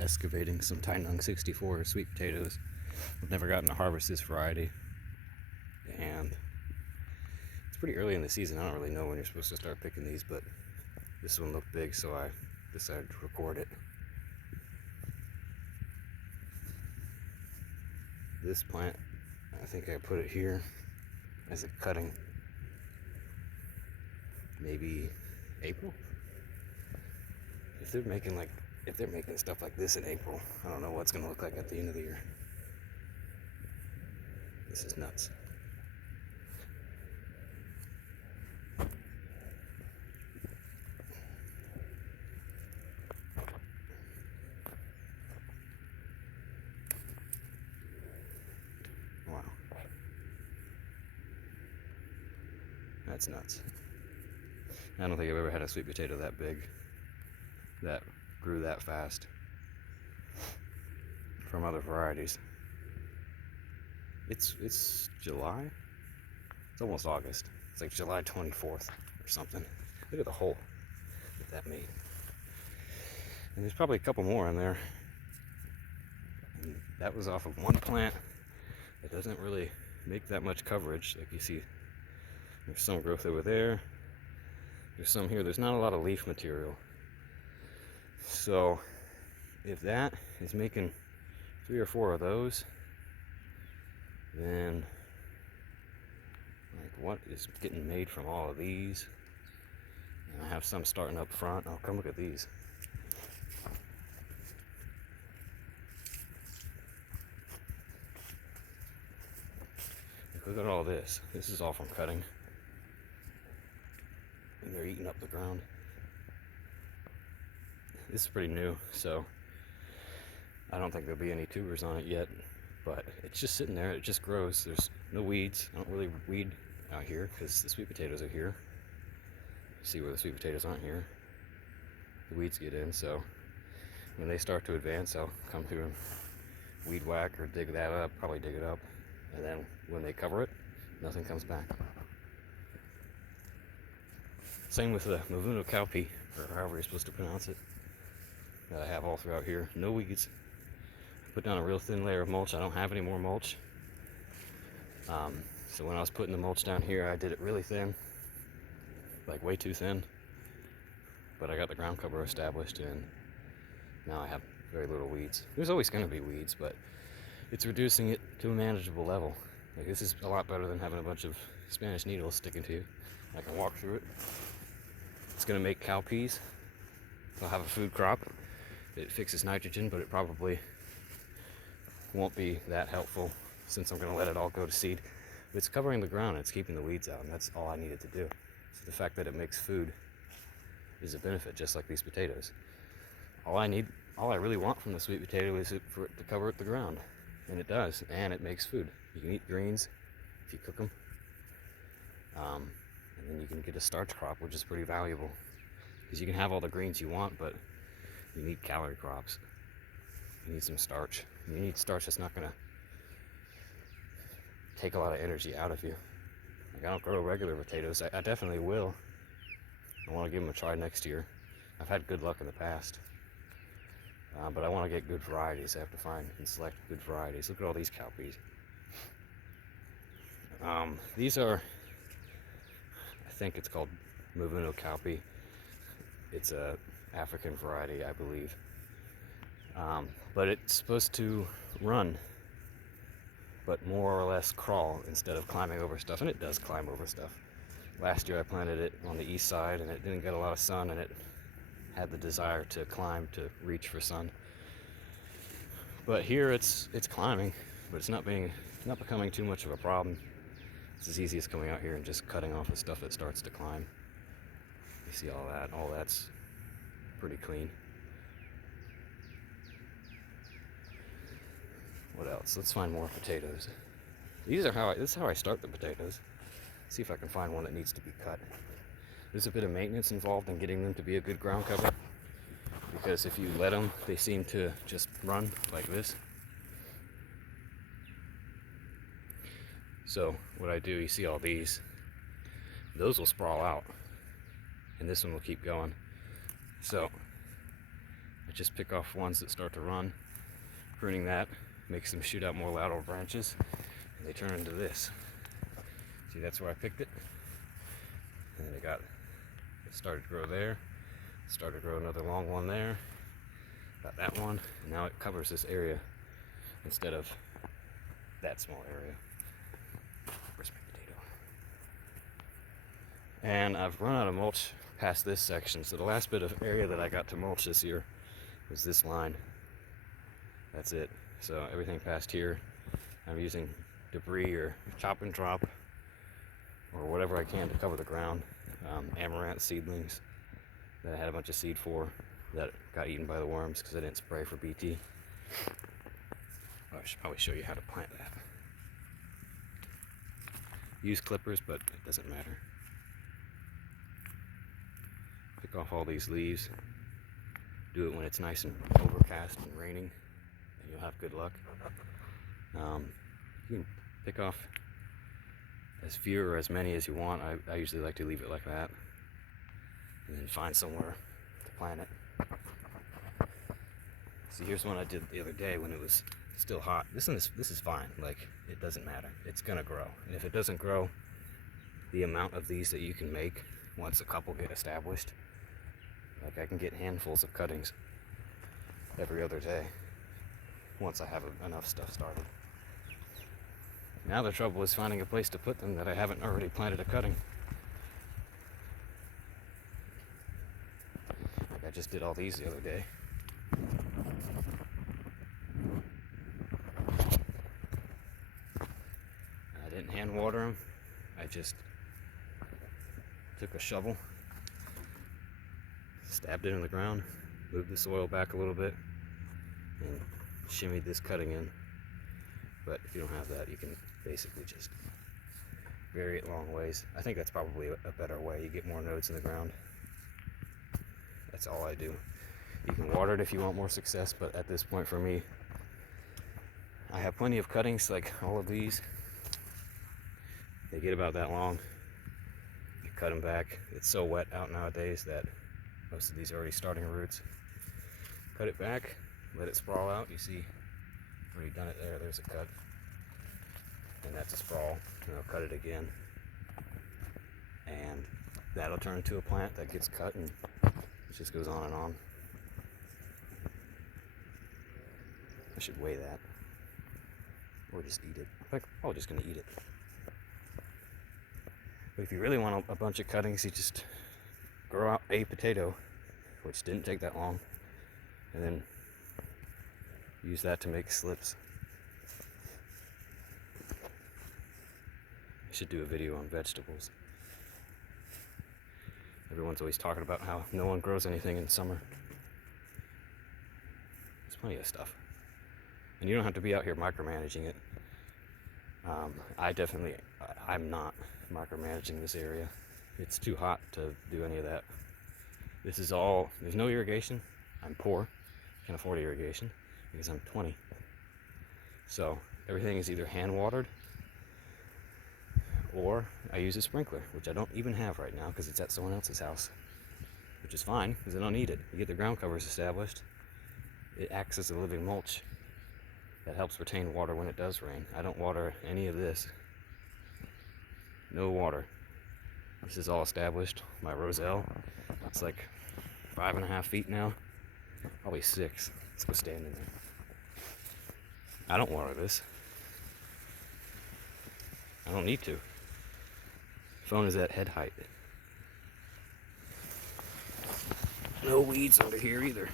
excavating some Tainung 64 sweet potatoes. I've never gotten to harvest this variety, and it's pretty early in the season. I don't really know when you're supposed to start picking these, but this one looked big, so I decided to record it. This plant, I think I put it here as a cutting, maybe April. If they're making stuff like this in April, I don't know what's gonna look like at the end of the year. This is nuts. Wow. That's nuts. I don't think I've ever had a sweet potato that big, that grew that fast from other varieties. It's July? It's almost August. It's like July 24th or something. Look at the hole that made. And there's probably a couple more in there. And that was off of one plant that doesn't really make that much coverage. Like you see, there's some growth over there. There's some here. There's not a lot of leaf material. So if that is making 3 or 4 of those, then like what is getting made from all of these? And I have some starting up front. Oh, come look at these. Look at all this. This is all from cutting. And they're eating up the ground. This is pretty new, so I don't think there'll be any tubers on it yet, but it's just sitting there. It just grows. There's no weeds. I don't really weed out here because the sweet potatoes are here. See where the sweet potatoes aren't here. The weeds get in, so when they start to advance, I'll come through and weed whack or dig that up, probably dig it up, and then when they cover it, nothing comes back. Same with the Mavuno cowpea, or however you're supposed to pronounce it, that I have all throughout here. No weeds. Put down a real thin layer of mulch. I don't have any more mulch. So when I was putting the mulch down here, I did it really thin, like way too thin. But I got the ground cover established, and now I have very little weeds. There's always going to be weeds, but it's reducing it to a manageable level. Like, this is a lot better than having a bunch of Spanish needles sticking to you. I can walk through it. It's going to make cowpeas. I'll have a food crop. It fixes nitrogen, but it probably won't be that helpful since I'm going to let it all go to seed. But it's covering the ground and it's keeping the weeds out, and that's all I needed to do. So the fact that it makes food is a benefit, just like these potatoes. All I really want from the sweet potato is for it to cover the ground, and it does, and it makes food. You can eat greens if you cook them, and then you can get a starch crop, which is pretty valuable, because you can have all the greens you want, but you need calorie crops. You need some starch. You need starch that's not going to take a lot of energy out of you. Like, I don't grow regular potatoes. I definitely will. I want to give them a try next year. I've had good luck in the past. But I want to get good varieties. I have to find and select good varieties. Look at all these cowpeas. These are, I think it's called Mavuno cowpea. It's a African variety, I believe. But it's supposed to run, but more or less crawl instead of climbing over stuff. And it does climb over stuff. Last year I planted it on the east side, and it didn't get a lot of sun, and it had the desire to climb, to reach for sun. But here it's climbing, but it's not becoming too much of a problem. It's as easy as coming out here and just cutting off the stuff that starts to climb. You see all that? All that's pretty clean. What else? Let's find more potatoes. This is how I start the potatoes. See if I can find one that needs to be cut. There's a bit of maintenance involved in getting them to be a good ground cover, because if you let them, they seem to just run like this. So what I do, you see all these, those will sprawl out, and this one will keep going. So I just pick off ones that start to run. Pruning that makes them shoot out more lateral branches, and they turn into this. See, that's where I picked it. And then it started to grow there. Started to grow another long one there. Got that one. And now it covers this area instead of that small area. Where's my potato? And I've run out of mulch past this section. So the last bit of area that I got to mulch this year was this line. That's it. So everything past here, I'm using debris or chop and drop or whatever I can to cover the ground. Amaranth seedlings that I had a bunch of seed for that got eaten by the worms because I didn't spray for BT. I should probably show you how to plant that. Use clippers, but it doesn't matter. Pick off all these leaves. Do it when it's nice and overcast and raining, and you'll have good luck. You can pick off as few or as many as you want. I usually like to leave it like that, and then find somewhere to plant it. See, here's one I did the other day when it was still hot. This is fine. Like, it doesn't matter. It's gonna grow, and if it doesn't grow, the amount of these that you can make once a couple get established, like I can get handfuls of cuttings every other day once I have enough stuff started. Now the trouble is finding a place to put them that I haven't already planted a cutting. Like I just did all these the other day. I didn't hand water them. I just took a shovel, stabbed it in the ground, moved the soil back a little bit, and shimmied this cutting in. But if you don't have that, you can basically just vary it long ways. I think that's probably a better way. You get more nodes in the ground. That's all I do. You can water it if you want more success, but at this point for me, I have plenty of cuttings, like all of these. They get about that long. You cut them back. It's so wet out nowadays that most of these are already starting roots. Cut it back, let it sprawl out. You see, I've already done it there. There's a cut. And that's a sprawl. And I'll cut it again. And that'll turn into a plant that gets cut, and it just goes on and on. I should weigh that. Or just eat it. I'm probably just going to eat it. But if you really want a bunch of cuttings, you just grow out a potato, which didn't take that long, and then use that to make slips. I should do a video on vegetables. Everyone's always talking about how no one grows anything in summer. There's plenty of stuff. And you don't have to be out here micromanaging it. I'm not micromanaging this area. It's too hot to do any of that. This is all, there's no irrigation. I'm poor, can't afford irrigation because I'm 20. So everything is either hand watered or I use a sprinkler, which I don't even have right now because it's at someone else's house, which is fine because I don't need it. You get the ground covers established. It acts as a living mulch that helps retain water when it does rain. I don't water any of this. No water. This is all established. My roselle, it's like 5.5 feet now, probably 6. Let's go stand in there. I don't water this. I don't need to. Phone is at head height. No weeds under here either.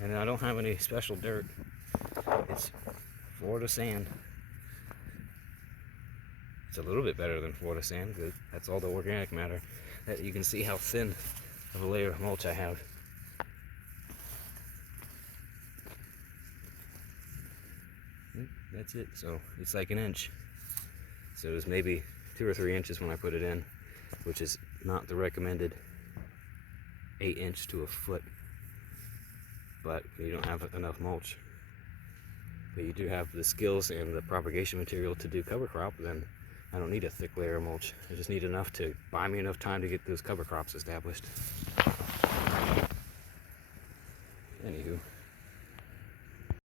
And I don't have any special dirt. It's Florida sand. It's a little bit better than Florida sand, because that's all the organic matter. You can see how thin of a layer of mulch I have. That's it. So it's like an inch. So it was maybe 2 or 3 inches when I put it in, which is not the recommended 8-inch to a foot. But you don't have enough mulch. but you do have the skills and the propagation material to do cover crop, then I don't need a thick layer of mulch. I just need enough to buy me enough time to get those cover crops established.